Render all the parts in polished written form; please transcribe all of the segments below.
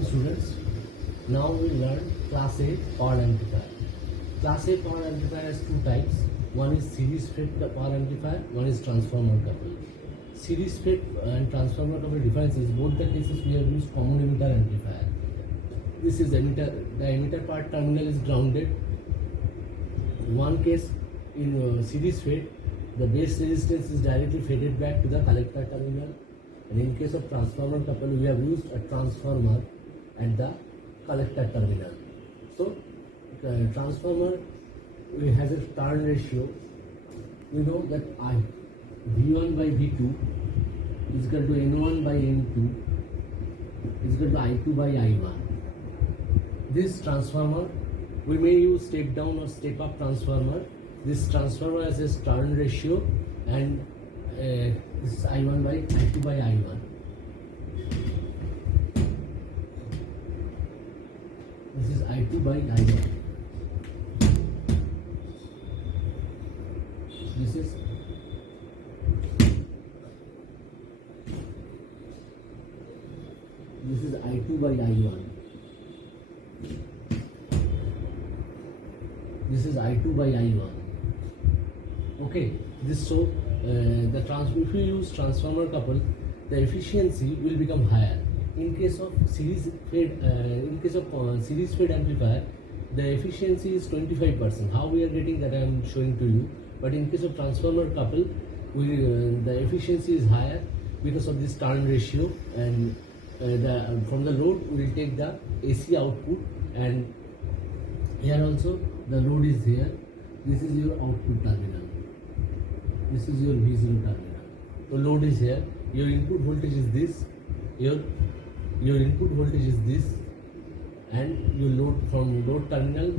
afternoon, students. Now we learn Class A power amplifier. Class A power amplifier has two types. One is series fed power amplifier, one is transformer couple. Series fed and transformer couple differences, both the cases we have used common emitter amplifier. This is emitter, the emitter part terminal is grounded. One case in series fed, the base resistance is directly faded back to the collector terminal. And in case of transformer couple, we have used a transformer at the collector terminal. So, transformer has a turn ratio. We know that V1 by V2 is equal to N1 by N2 is equal to I2 by I1. This transformer, we may use step down or step up transformer. This transformer has a turn ratio and this is I1 by I2 by I1. This is I2 by I1. This is I2 by I1. This is I2 by I1. Okay, this so if you use transformer couple, the efficiency will become higher. In case of series fed amplifier, the efficiency is 25%. How we are getting that I am showing to you. But in case of transformer couple, the efficiency is higher because of this turn ratio, and from the load we will take the AC output, and here also the load is here. This is your output terminal. This is your V0 terminal. So load is here. Your input voltage is this. Your input voltage is this, and your load from load terminal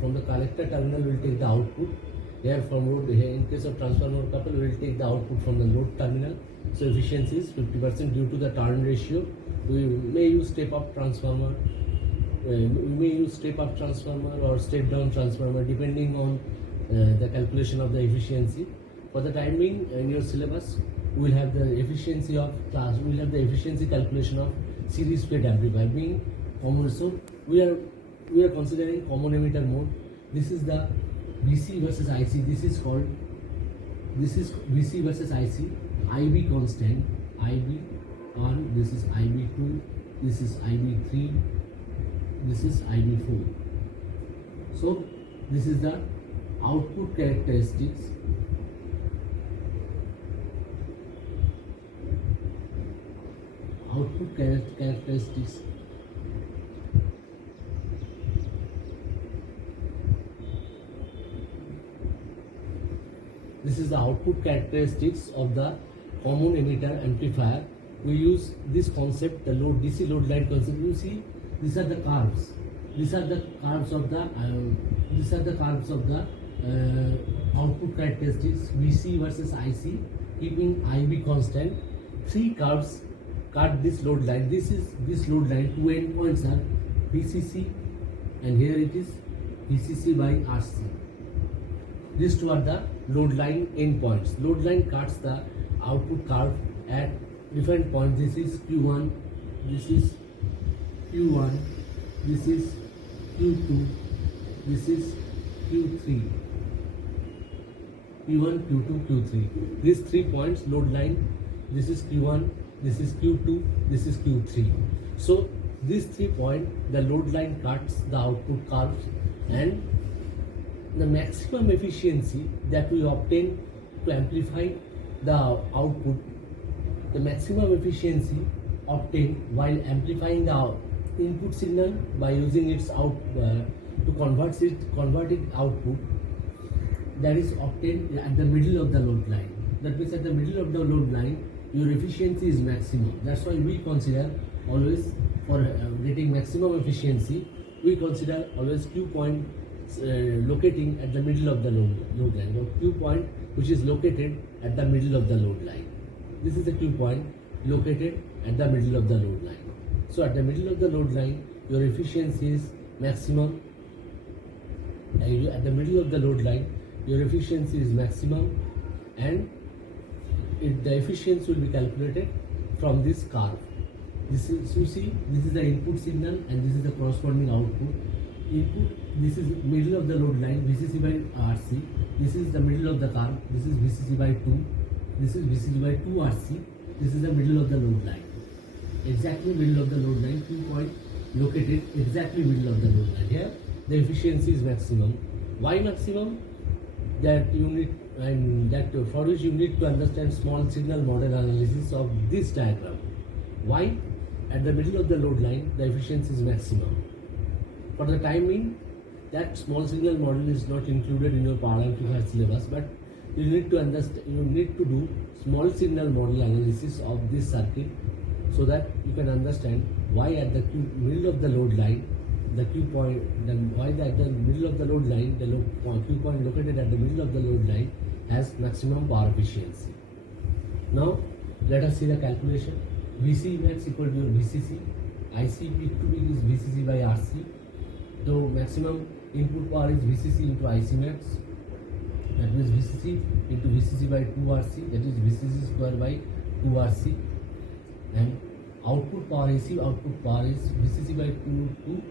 from the collector terminal will take the output. Here from load, here in case of transformer couple, we will take the output from the load terminal. So efficiency is 50% due to the turn ratio. We may use step up transformer. We may use step up transformer or step down transformer depending on the calculation of the efficiency. For the time being, in your syllabus, we will have the efficiency of class. We will have the efficiency calculation of series fed amplifier being common. So we are considering common emitter mode. This is the VC versus IC. This is VC versus IC. IB constant. IB on. This is IB2. This is IB3. This is IB4. So this is the output characteristics. Output characteristics. This is the output characteristics of the common emitter amplifier. We use this concept, the load DC load line concept. You see, these are the curves. These are the curves of the output characteristics VC versus IC, keeping IB constant. Three curves cut this load line. This is this load line. Two endpoints are VCC, and here it is VCC by RC. These two are the load line endpoints. Load line cuts the output curve at different points. This is Q1, this is Q1, this is Q2, this is Q3. Q1, Q2, Q3. These 3 points load line. This is Q1, this is Q2, this is Q3. So these 3 points, the load line cuts the output curves, and the maximum efficiency that we obtain to amplify the output, the maximum efficiency obtained while amplifying the input signal by using its to convert it output, that is obtained at the middle of the load line. That means at the middle of the load line, your efficiency is maximum. That's why we consider always, for getting maximum efficiency, we consider always Q point locating at the middle of the load line, or Q point which is located at the middle of the load line. This is the Q point located at the middle of the load line. So at the middle of the load line, your efficiency is maximum. At the middle of the load line, your efficiency is maximum, and the efficiency will be calculated from this curve. This is, you see, this is the input signal and this is the corresponding output. Input, this is middle of the load line, VCC by RC. This is the middle of the curve. This is VCC by 2. This is VCC by 2 RC. This is the middle of the load line. Exactly middle of the load line, Q point located exactly middle of the load line. Here, the efficiency is maximum. Why maximum? That you need, and that for which you need to understand small signal model analysis of this diagram. Why? At the middle of the load line, the efficiency is maximum. For the time being, that small signal model is not included in your power amplifier syllabus, but you need to understand, you need to do small signal model analysis of this circuit so that you can understand why at the middle of the load line, the Q point, why at the middle of the load line, the Q point located at the middle of the load line has maximum power efficiency. Now, let us see the calculation. VC max equal to your VCC. IC peak to peak is VCC by RC. So maximum input power is VCC into IC max. That means VCC into VCC by 2 RC. That is VCC square by 2 RC. And output power, AC output power is VCC by 2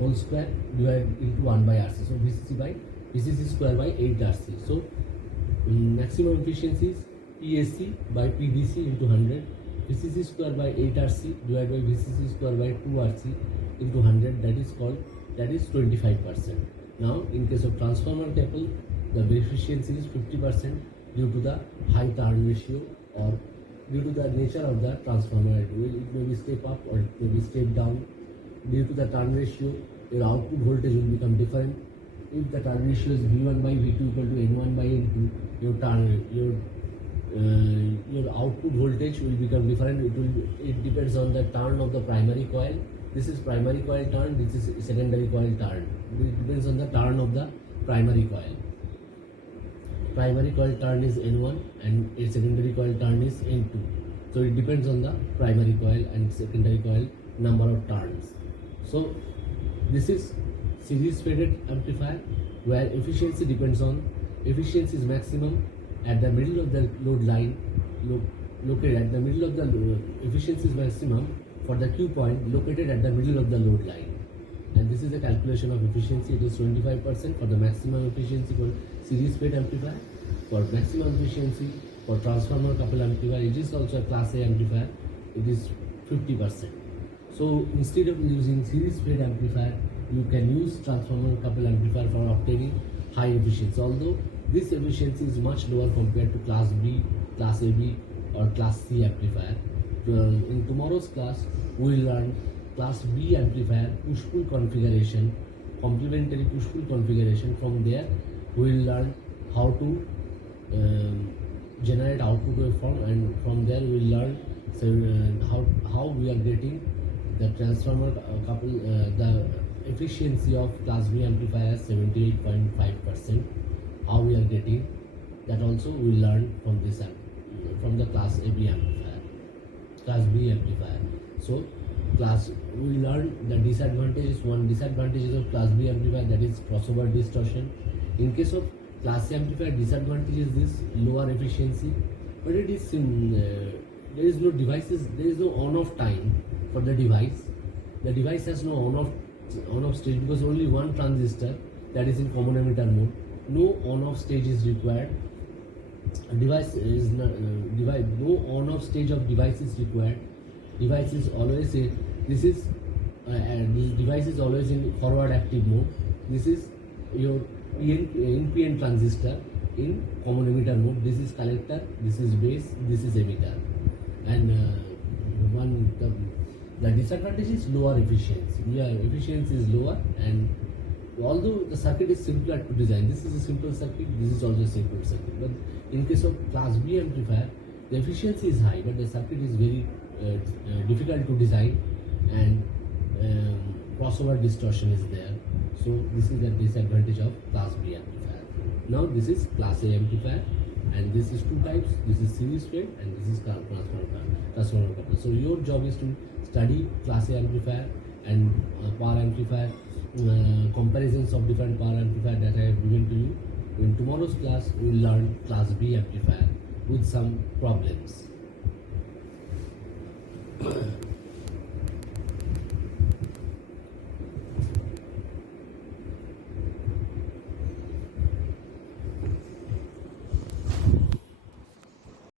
whole square divided into 1 by RC. So VCC square by 8 RC. So maximum efficiency is PAC by PDC into 100. VCC square by 8 RC divided by VCC square by 2 RC into 100. That is 25%. Now, in case of transformer couple, the efficiency is 50% due to the high turn ratio or due to the nature of the transformer. It may be step up or it may be step down. Due to the turn ratio, your output voltage will become different. If the turn ratio is V1 by V2 equal to N1 by N2, your output voltage will become different. It depends on the turn of the primary coil. This is primary coil turn. This is secondary coil turn. It depends on the turn of the primary coil. Primary coil turn is N1 and its secondary coil turn is N2. So it depends on the primary coil and secondary coil number of turns. So this is series faded amplifier where efficiency depends on efficiency is maximum at the middle of the load line, located at the middle of the efficiency is maximum for the Q point located at the middle of the load line. And this is the calculation of efficiency. It is 25% for the maximum efficiency for series fed amplifier. For maximum efficiency for transformer couple amplifier, it is also a class A amplifier. It is 50%. So instead of using series fed amplifier, you can use transformer couple amplifier for obtaining high efficiency. Although this efficiency is much lower compared to class B, class AB or class C amplifier. In tomorrow's class, we will learn class B amplifier push-pull configuration, complementary push-pull configuration. From there, we will learn how to generate output waveform, and from there we will learn how we are getting the transformer couple the efficiency of class B amplifier 78.5%. How we are getting that also we will learn from this from the class AB amplifier, class B amplifier. So we learn the disadvantages. One disadvantage of class B amplifier, that is crossover distortion. In case of class A amplifier, disadvantage is this lower efficiency, but it is there is no devices, there is no on-off time for the device. The device has no on-off stage because only one transistor, that is in common emitter mode. No on-off stage is required. Device is not no on-off stage of device is required. Device is always this device is always in forward active mode. This is your NPN transistor in common emitter mode. This is collector, this is base, this is emitter. And the disadvantage is lower efficiency. Efficiency is lower, and although the circuit is simpler to design, this is a simple circuit, this is also a simple circuit. But in case of class B amplifier, the efficiency is high, but the circuit is very difficult to design, and crossover distortion is there. So this is the disadvantage of class B amplifier. Now this is class A amplifier, and this is two types. This is series fed and this is transformer couple. So your job is to study class A amplifier and power amplifier, comparisons of different power amplifier that I have given to you. In tomorrow's class, we will learn class B amplifier with some problems.